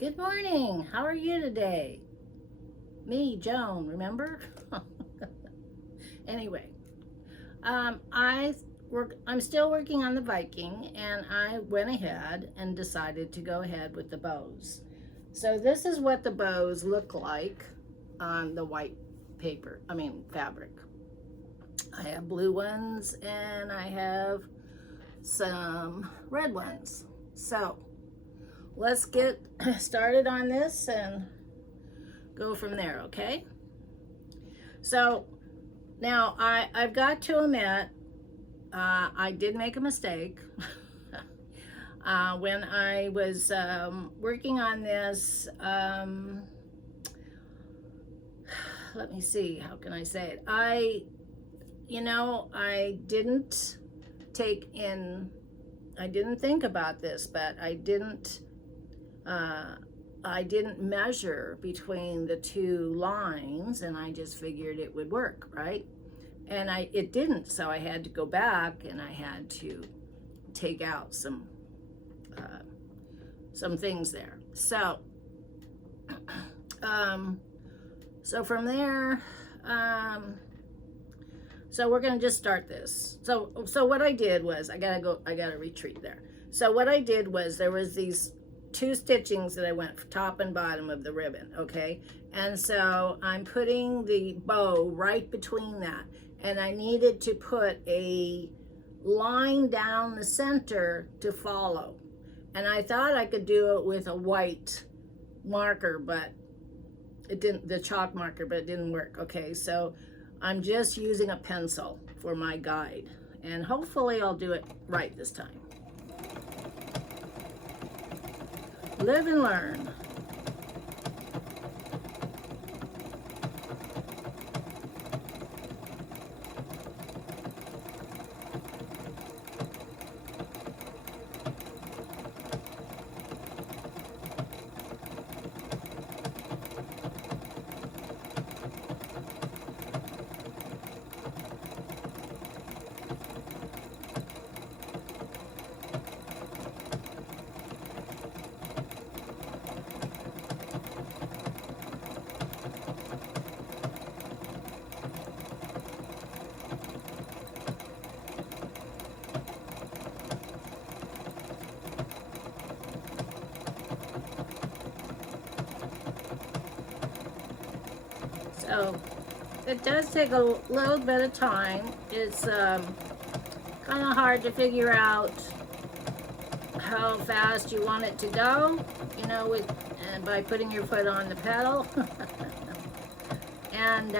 Good morning. How are you today? Me, Joan, remember? Anyway, I'm still working on the Viking, and I went ahead and decided to go ahead with the bows. So this is what the bows look like on the white fabric. I have blue ones and I have some red ones. So let's get started on this and go from there, okay? So now I've got to admit, I did make a mistake. When I was working on this, let me see, how can I say it? I didn't I didn't think about this, but I didn't measure between the two lines, and I just figured it would work, right? And it didn't, so I had to go back and I had to take out some things there. So so from there, so we're gonna just start this. So what I did was, I gotta retreat there. So what I did was, there was these two stitchings that I went top and bottom of the ribbon, okay? And so I'm putting the bow right between that, and I needed to put a line down the center to follow. And I thought I could do it with a white marker, but it didn't, the chalk marker, but it didn't work, okay? So I'm just using a pencil for my guide, and hopefully I'll do it right this time. Live and learn. So it does take a little bit of time. It's kind of hard to figure out how fast you want it to go, by putting your foot on the pedal. And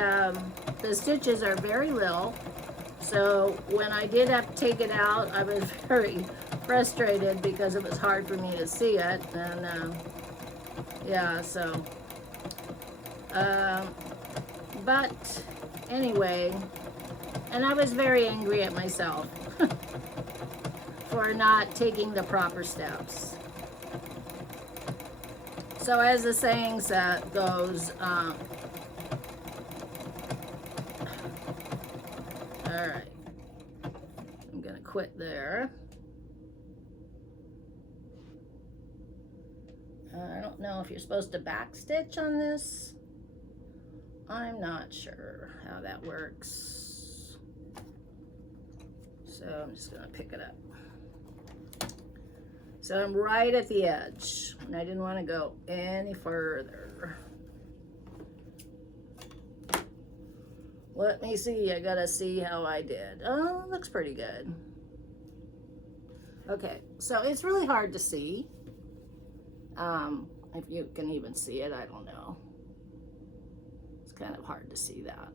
the stitches are very little, so when I did have to take it out, I was very frustrated because it was hard for me to see it. And yeah, so but anyway, and I was very angry at myself for not taking the proper steps. So as the saying goes, all right, I'm gonna quit there. I don't know if you're supposed to back stitch on this. I'm not sure how that works. So I'm just gonna pick it up. So I'm right at the edge, and I didn't want to go any further. Let me see, I gotta see how I did. Oh, looks pretty good. Okay, so it's really hard to see. If you can even see it, I don't know. It's kind of hard to see that,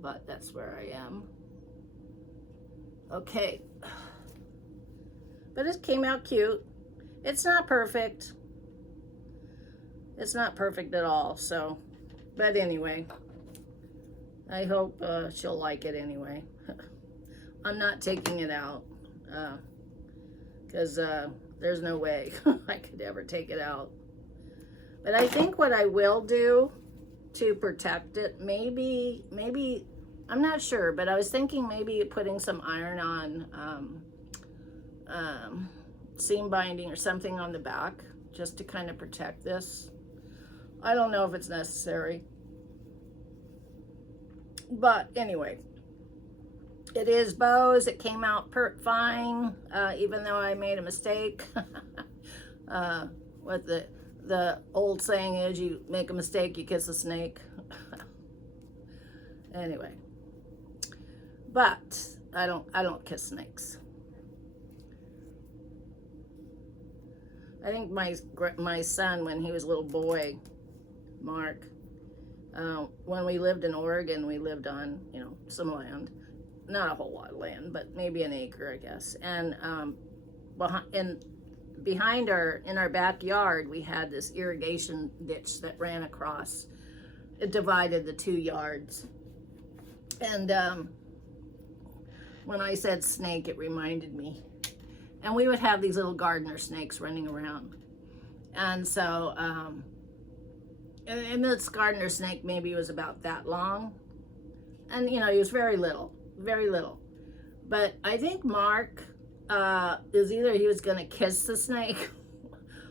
but that's where I am. Okay, but it came out cute. It's not perfect. It's not perfect at all, so, but anyway, I hope she'll like it anyway. I'm not taking it out, because there's no way I could ever take it out. But I think what I will do to protect it, maybe, I'm not sure, but I was thinking maybe putting some iron-on seam binding or something on the back, just to kind of protect this. I don't know if it's necessary. But anyway, it is bows. It came out fine, even though I made a mistake. What the old saying is, you make a mistake, you kiss a snake. Anyway, but I don't kiss snakes. I think my son, when he was a little boy, Mark, when we lived in Oregon, we lived on, you know, some land, not a whole lot of land, but maybe an acre, I guess. And behind in our backyard, we had this irrigation ditch that ran across. It divided the 2 yards. And when I said snake, it reminded me. And we would have these little gardener snakes running around. And so, and this gardener snake maybe was about that long. And, you know, he was very little, very little. But I think Mark is either he was going to kiss the snake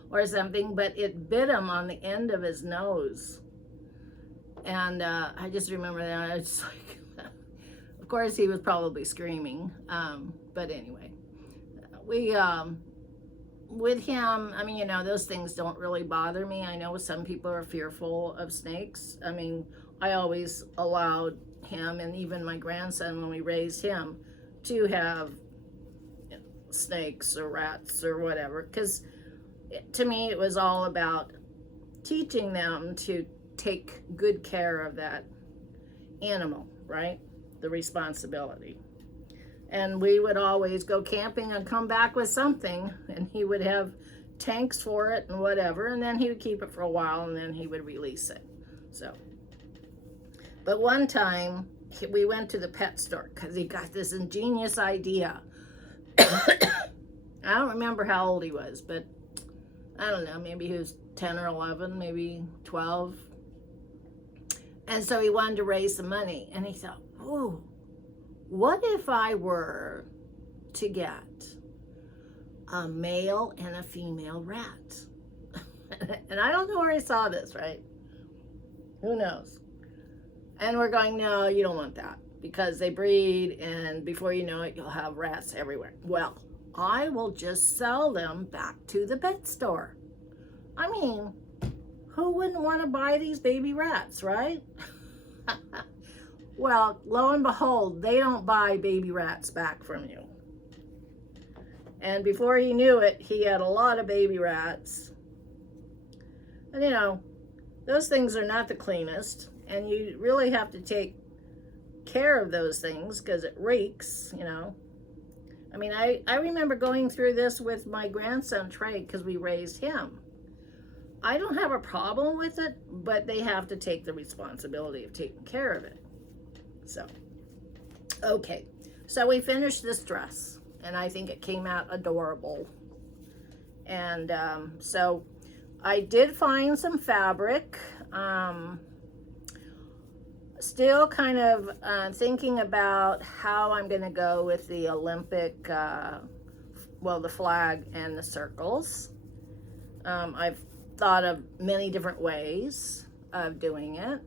or something, but it bit him on the end of his nose. And I just remember that. I was like, of course, he was probably screaming. But anyway. We, with him, I mean, you know, those things don't really bother me. I know some people are fearful of snakes. I mean, I always allowed him and even my grandson, when we raised him, to have, you know, snakes or rats or whatever. Because to me, it was all about teaching them to take good care of that animal, right? The responsibility. And we would always go camping and come back with something, and he would have tanks for it and whatever, and then he would keep it for a while, and then he would release it. So, but one time we went to the pet store because he got this ingenious idea. I don't remember how old he was, but I don't know, maybe he was 10 or 11, maybe 12. And so he wanted to raise some money, and he thought, ooh, what if I were to get a male and a female rat? And I don't know where he saw this, right? Who knows? And we're going, no, you don't want that, because they breed, and before you know it, you'll have rats everywhere. Well, I will just sell them back to the pet store. I mean, who wouldn't want to buy these baby rats, right? Well, lo and behold, they don't buy baby rats back from you. And before he knew it, he had a lot of baby rats. And you know, those things are not the cleanest, and you really have to take care of those things because it reeks, you know. I mean, I remember going through this with my grandson Trey because we raised him. I don't have a problem with it, but they have to take the responsibility of taking care of it. So, okay, so we finished this dress, and I think it came out adorable. And so I did find some fabric. Still kind of thinking about how I'm going to go with the Olympic, well, the flag and the circles. I've thought of many different ways of doing it.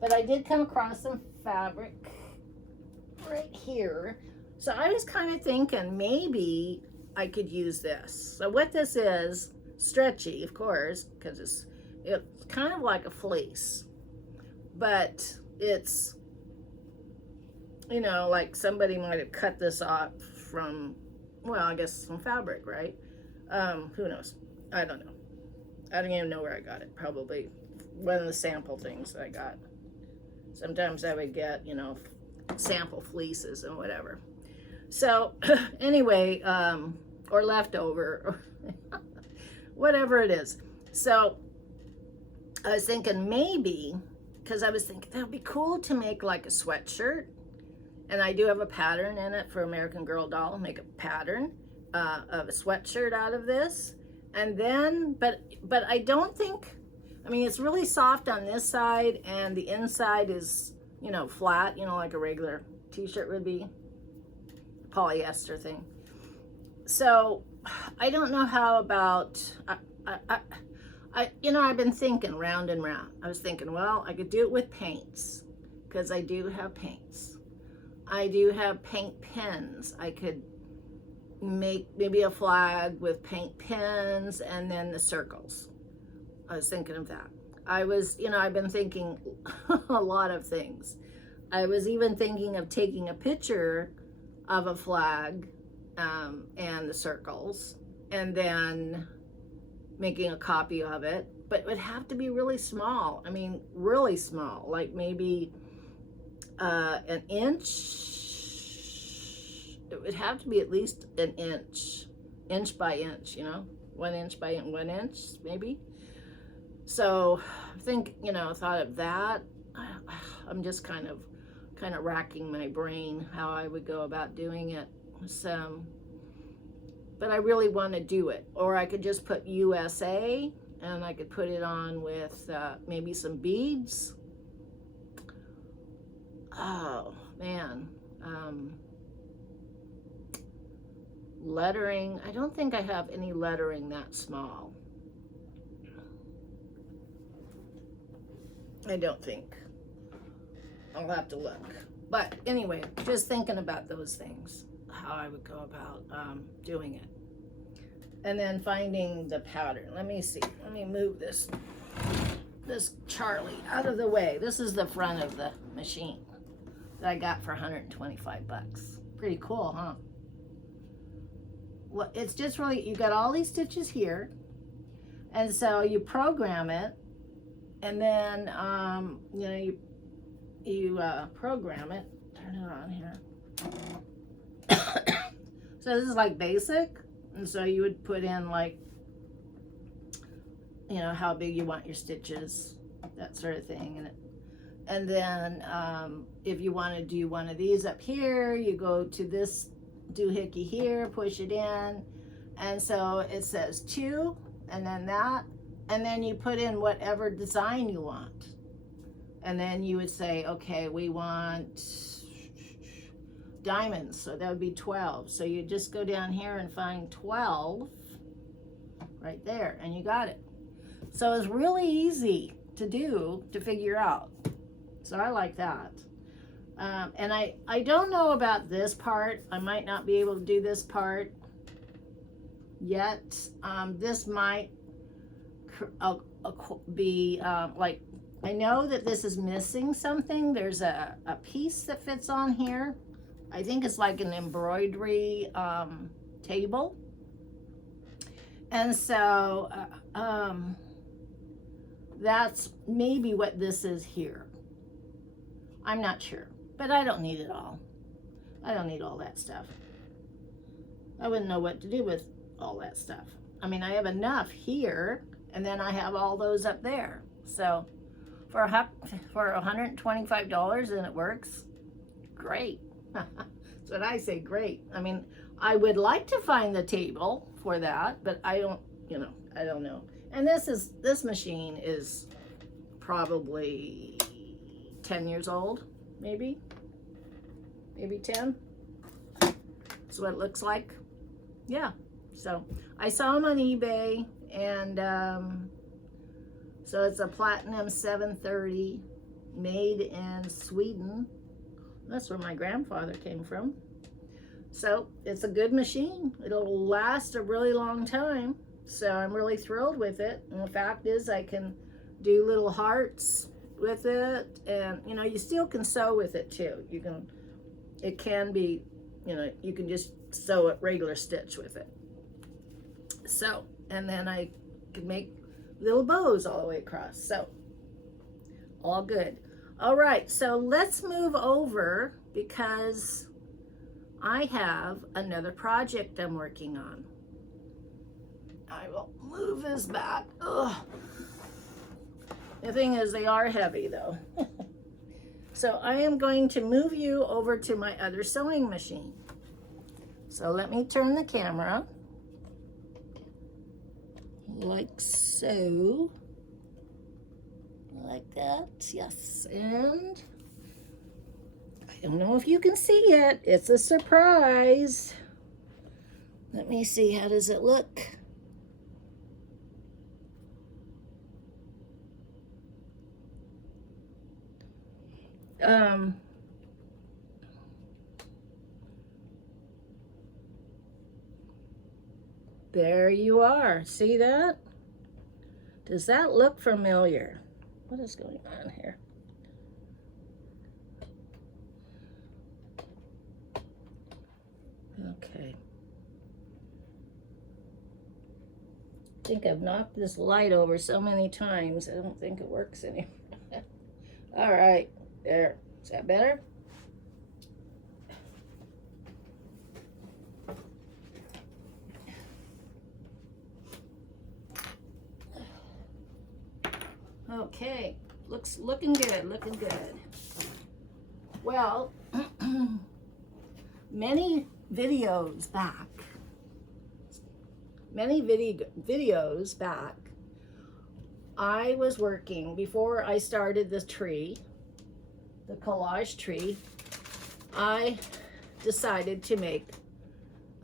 But I did come across some fabric right here. So I was kind of thinking maybe I could use this. So what this is, stretchy, of course, because it's kind of like a fleece. But it's, you know, like somebody might have cut this off from, well, I guess some fabric, right? Who knows? I don't know. I don't even know where I got it. Probably one of the sample things that I got. Sometimes I would get, you know, sample fleeces and whatever. So anyway, or leftover, or whatever it is. So I was thinking maybe, because I was thinking that would be cool to make like a sweatshirt. And I do have a pattern in it for American Girl doll. Make a pattern of a sweatshirt out of this. And then, but I don't think, I mean, it's really soft on this side, and the inside is, you know, flat, you know, like a regular t-shirt would be, polyester thing. So I don't know how about, I've been thinking round and round. I was thinking, well, I could do it with paints, because I do have paints. I do have paint pens. I could make maybe a flag with paint pens and then the circles. I was thinking of that. I've been thinking a lot of things. I was even thinking of taking a picture of a flag and the circles, and then making a copy of it, but it would have to be really small. I mean, really small, like maybe an inch. It would have to be at least an inch by inch, 1 inch by 1 inch, maybe. So I think, thought of that. I'm just kind of racking my brain how I would go about doing it. So, but I really want to do it. Or I could just put USA, and I could put it on with maybe some beads. Oh, man. Lettering. I don't think I have any lettering that small. I don't think. I'll have to look. But anyway, just thinking about those things, how I would go about doing it. And then finding the pattern. Let me see. Let me move this Charlie out of the way. This is the front of the machine that I got for 125 bucks. Pretty cool, huh? Well, it's just really, you got all these stitches here. And so you program it, and then, you program it. Turn it on here. So this is like basic, and so you would put in like, how big you want your stitches, that sort of thing, and then if you want to do one of these up here, you go to this doohickey here, push it in, and so it says 2, and then that, and then you put in whatever design you want. And then you would say, okay, we want diamonds, so that would be 12. So you just go down here and find 12 right there, and you got it. So it's really easy to figure out. So I like that. And I don't know about this part. I might not be able to do this part yet. This might be like, I know that this is missing something. There's a piece that fits on here. I think it's like an embroidery table. And so that's maybe what this is here. I'm not sure, but I don't need it all. I don't need all that stuff. I wouldn't know what to do with all that stuff. I mean, I have enough here, and then I have all those up there. So for $125 and it works, great. That's what I say, great. I mean, I would like to find the table for that, but I don't, I don't know. And this machine is probably 10 years old, maybe 10. That's what it looks like. Yeah. So I saw them on eBay, and so it's a platinum 730 made in Sweden. That's where my grandfather came from. So it's a good machine. It'll last a really long time. So I'm really thrilled with it. And the fact is, I can do little hearts with it, and you still can sew with it too. It can be, you can just sew a regular stitch with it. So, and then I could make little bows all the way across. So, all good. All right, so let's move over, because I have another project I'm working on. I will move this back. Ugh. The thing is, they are heavy though. So I am going to move you over to my other sewing machine. So let me turn the camera like so. Like that, yes. And I don't know if you can see it. It's a surprise. Let me see, how does it look? There you are. See that? Does that look familiar? What is going on here? Okay. I think I've knocked this light over so many times, I don't think it works anymore. All right, there. Is that better? Okay, looking good, looking good. Well, many videos back, I was working, before I started the tree, the collage tree, I decided to make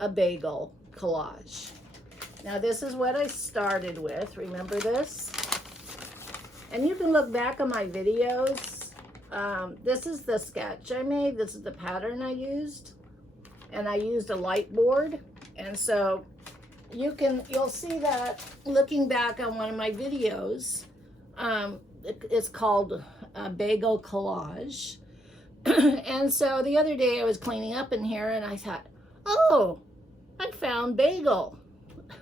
a bagel collage. Now this is what I started with, remember this? And you can look back on my videos. This is the sketch I made, this is the pattern I used, and I used a light board, and so you'll see that looking back on one of my videos. It's called Bagel Collage. And so the other day I was cleaning up in here and I thought, oh, I found bagel,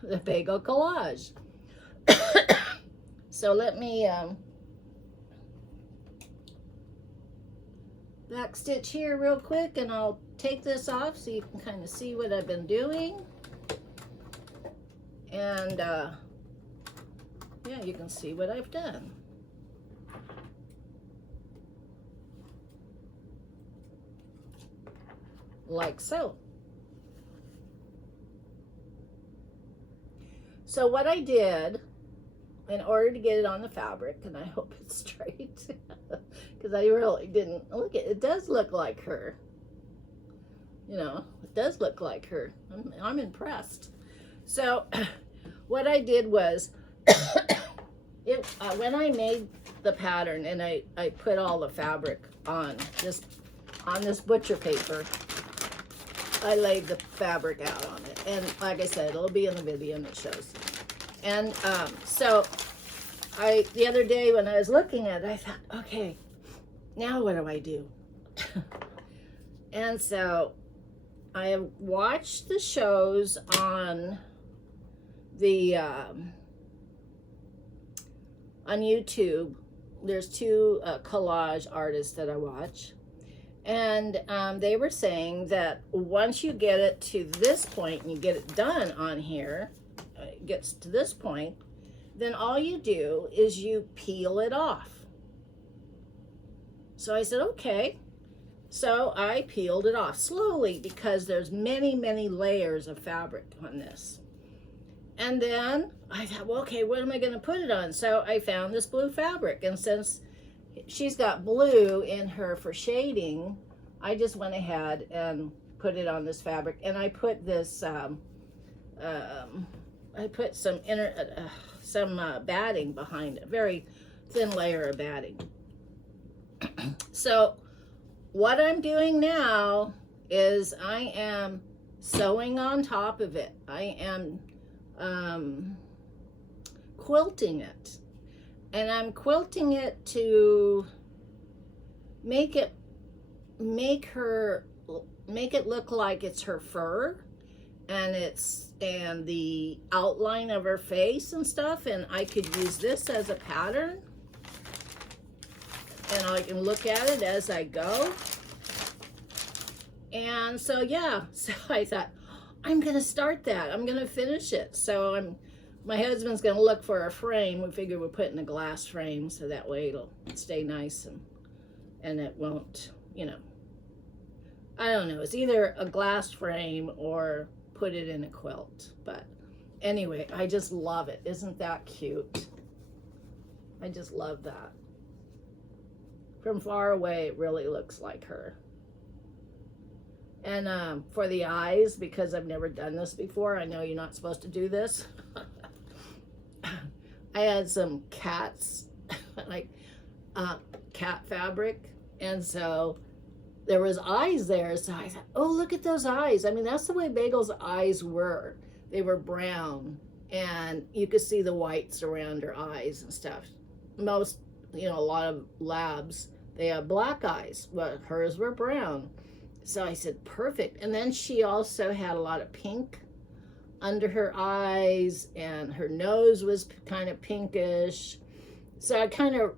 the Bagel Collage. So let me back stitch here real quick, and I'll take this off so you can kind of see what I've been doing. And yeah, you can see what I've done. Like so. So what I did, in order to get it on the fabric, and I hope it's straight, because I really didn't, look, it does look like her. You know, it does look like her. I'm impressed. So what I did was, when I made the pattern and I put all the fabric on this butcher paper, I laid the fabric out on it. And like I said, it'll be in the video and it shows. And so the other day when I was looking at it, I thought, okay, now what do I do? And so I have watched the shows on the on YouTube. There's two collage artists that I watch, and they were saying that once you get it to this point and you get it done on here, it gets to this point, then all you do is you peel it off. So I said, okay. So I peeled it off slowly because there's many, many layers of fabric on this. And then I thought, well, okay, what am I going to put it on? So I found this blue fabric. And since she's got blue in her for shading, I just went ahead and put it on this fabric. And I put this, I put some batting behind it, very thin layer of batting. So what I'm doing now is I am sewing on top of it. I am quilting it, and I'm quilting it to make it look like it's her fur, and the outline of her face and stuff. And I could use this as a pattern, and I can look at it as I go. And so yeah, so I thought, I'm gonna start that. I'm gonna finish it. So my husband's gonna look for a frame. We figure we'll put in a glass frame so that way it'll stay nice and it won't, you know, I don't know. It's either a glass frame or put it in a quilt. But anyway, I just love it. Isn't that cute? I just love that. From far away, it really looks like her. And for the eyes, because I've never done this before, I know you're not supposed to do this. I had some cats, like cat fabric, and so there was eyes there. So I thought, oh, look at those eyes. I mean, that's the way Bagel's eyes were. They were brown, and you could see the whites around her eyes and stuff. Most, a lot of labs, they have black eyes, but hers were brown. So I said, perfect. And then she also had a lot of pink under her eyes, and her nose was kind of pinkish. So I kind of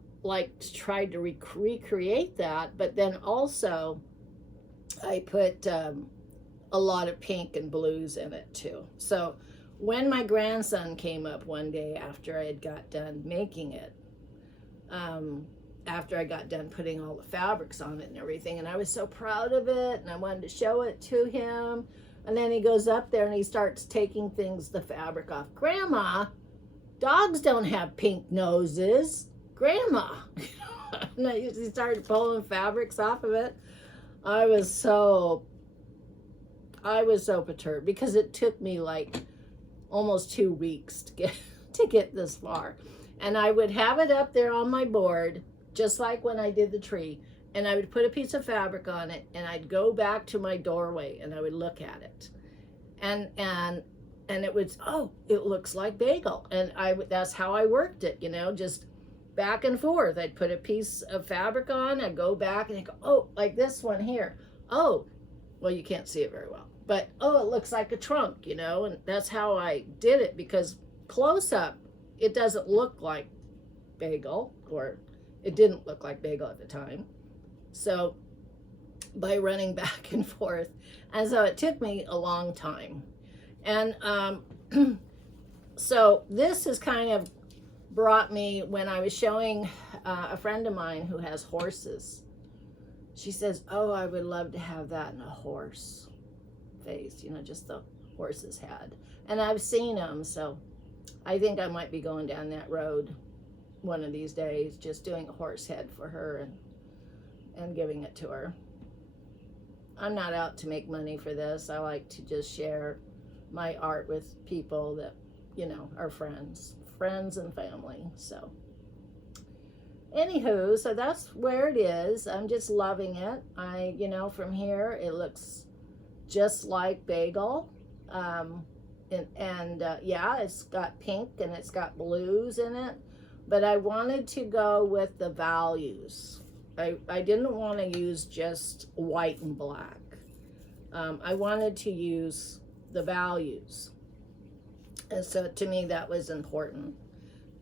tried to recreate that, but then also I put a lot of pink and blues in it too. So when my grandson came up one day after I had got done making it, after I got done putting all the fabrics on it and everything, and I was so proud of it, and I wanted to show it to him, and then he goes up there and he starts taking the fabric off. Grandma, dogs don't have pink noses. Grandma. And he started pulling fabrics off of it. I was so perturbed, because it took me like almost 2 weeks to get this far. And I would have it up there on my board, just like when I did the tree, and I would put a piece of fabric on it, and I'd go back to my doorway and I would look at it, and it was, oh, it looks like Bagel. And that's how I worked it, just back and forth. I'd put a piece of fabric on, I'd go back, and I'd go, oh, like this one here. Oh, well, you can't see it very well, but oh, it looks like a trunk, and that's how I did it, because close up, it doesn't look like Bagel, or it didn't look like Bagel at the time. So by running back and forth, and so it took me a long time. And so this has kind of brought me, when I was showing a friend of mine who has horses, she says, oh, I would love to have that in a horse face, just the horse's head. And I've seen them, so I think I might be going down that road one of these days, just doing a horse head for her and giving it to her. I'm not out to make money for this. I like to just share my art with people that, are friends and family. So anywho, so that's where it is. I'm just loving it. From here, it looks just like Bagel. Yeah, it's got pink and it's got blues in it, but I wanted to go with the values. I didn't want to use just white and black. I wanted to use the values. And so to me, that was important.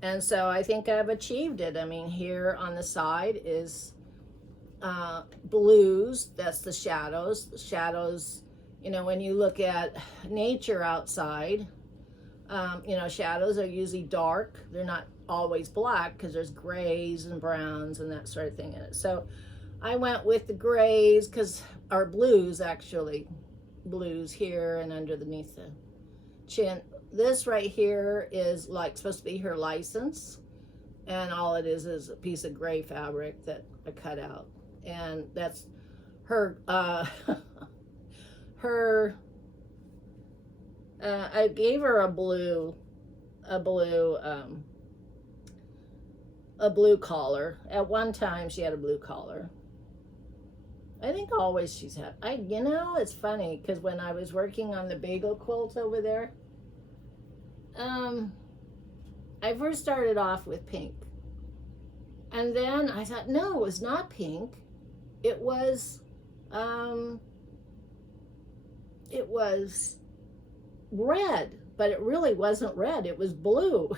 And so I think I've achieved it. I mean, here on the side is blues. That's the shadows. The shadows, when you look at nature outside, shadows are usually dark. They're not always black, because there's grays and browns and that sort of thing in it. So I went with the grays, or blues, actually. Blues here and underneath the chin. This right here is supposed to be her license, and all it is a piece of gray fabric that I cut out, and that's her I gave her a blue collar. At one time she had a blue collar. I think always she's had, it's funny, because when I was working on the Bagel quilt over there, I first started off with pink, and then I thought, no, it was not pink. It was red, but it really wasn't red. It was blue.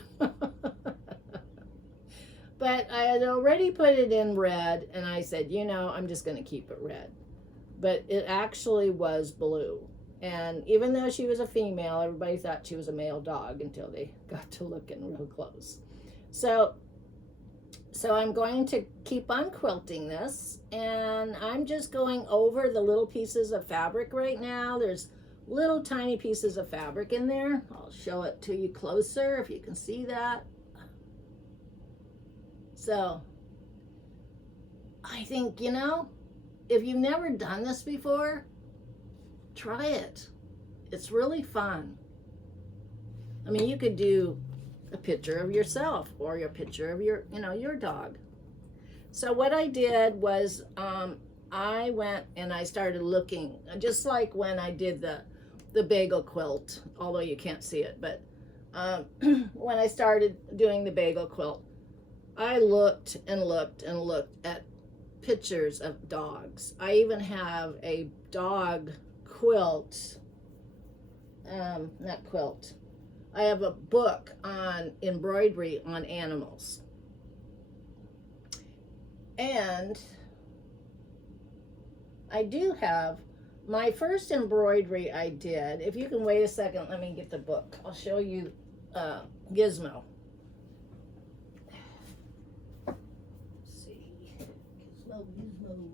But I had already put it in red, and I said, I'm just going to keep it red. But it actually was blue. And even though she was a female, everybody thought she was a male dog until they got to looking real close. So I'm going to keep on quilting this, and I'm just going over the little pieces of fabric right now. There's little tiny pieces of fabric in there. I'll show it to you closer if you can see that. So I think, if you've never done this before, try it. It's really fun. I mean, you could do a picture of yourself or a picture of your, your dog. So what I did was I went and I started looking, just like when I did the bagel quilt, although you can't see it, but when I started doing the bagel quilt, I looked and looked and looked at pictures of dogs. I even have a dog quilt, not quilt. I have a book on embroidery on animals. And I do have my first embroidery I did. If you can wait a second, let me get the book. I'll show you Gizmo. Let's see. Gizmo.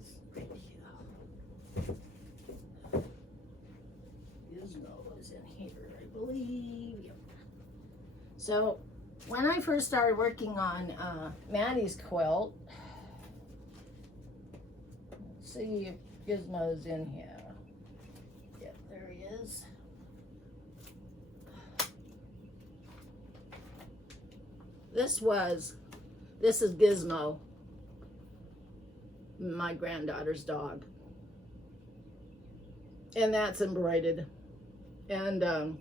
It's right here. Gizmo is in here, I believe. Yep. So when I first started working on Maddie's quilt, let's see if Gizmo's in here. Yep, there he is. This is Gizmo, my granddaughter's dog. And that's embroidered. And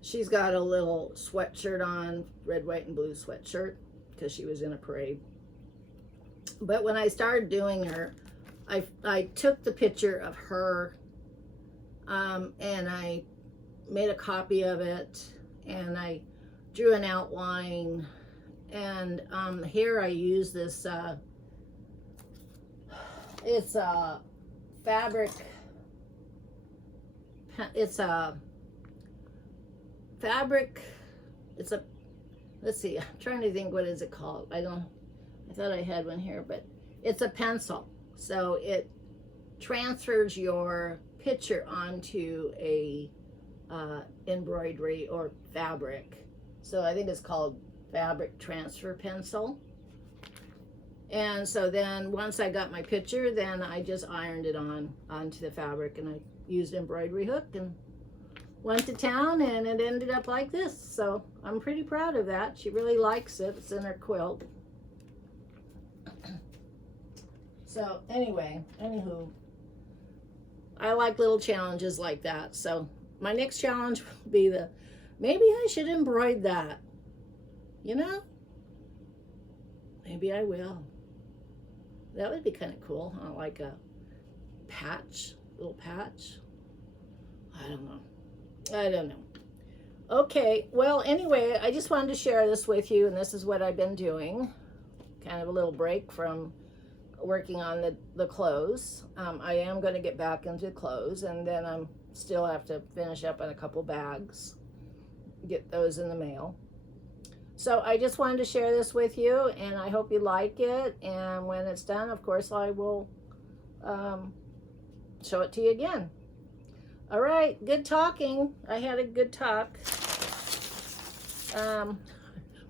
she's got a little sweatshirt on, red, white, and blue sweatshirt, because she was in a parade. But when I started doing her, I took the picture of her and I made a copy of it, and I drew an outline, and here I use this, it's a fabric, let's see, I'm trying to think, what is it called? I thought I had one here, but it's a pencil. So it transfers your picture onto a embroidery or fabric. So I think it's called fabric transfer pencil. And so then once I got my picture, then I just ironed it onto the fabric, and I used embroidery hook and went to town, and it ended up like this. So I'm pretty proud of that. She really likes it. It's in her quilt. So anyway, anywho, I like little challenges like that. So my next challenge will be maybe I should embroider that. Maybe I will. That would be kind of cool, huh? Like a little patch. I don't know. Okay, well, anyway, I just wanted to share this with you, and this is what I've been doing. Kind of a little break from working on the clothes. I am going to get back into clothes, and then I'm still have to finish up on a couple bags, get those in the mail. So I just wanted to share this with you, and I hope you like it. And when it's done, of course, I will show it to you again. All right, good talking. I had a good talk,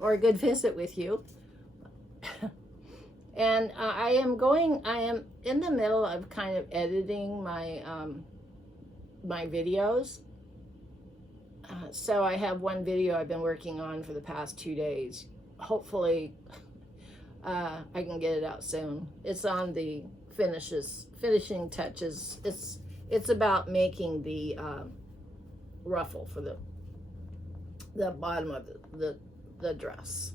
or a good visit with you. And I am in the middle of kind of editing my my videos. So I have one video I've been working on for the past 2 days. Hopefully I can get it out soon. It's on the finishing touches. It's about making the ruffle for the bottom of the dress.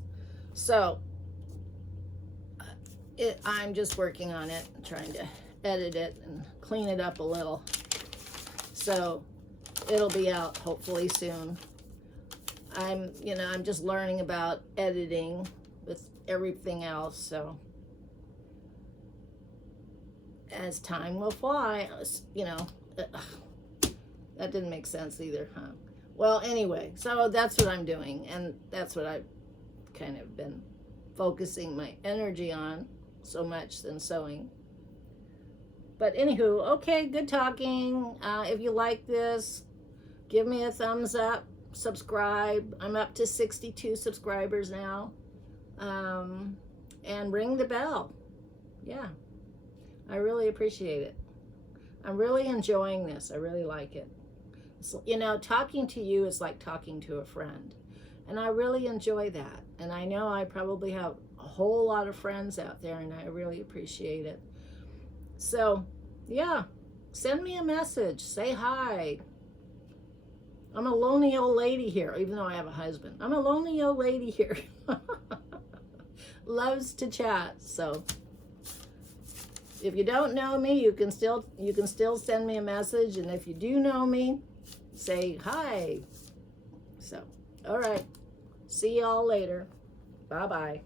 So I'm just working on it, trying to edit it and clean it up a little. So it'll be out hopefully soon. I'm just learning about editing with everything else, so as time will fly, that didn't make sense either, huh? Well, anyway, so that's what I'm doing, and that's what I've kind of been focusing my energy on so much than sewing. But anywho, okay, good talking. If you like this, give me a thumbs up, subscribe. I'm up to 62 subscribers now. And ring the bell. Yeah, I really appreciate it. I'm really enjoying this. I really like it. You know, talking to you is like talking to a friend. And I really enjoy that. And I know I probably have a whole lot of friends out there, and I really appreciate it. So, yeah, send me a message. Say hi. I'm a lonely old lady here, even though I have a husband. I'm a lonely old lady here. Loves to chat. So, if you don't know me, you can still send me a message, and if you do know me, say hi. So, all right. See y'all later. Bye-bye.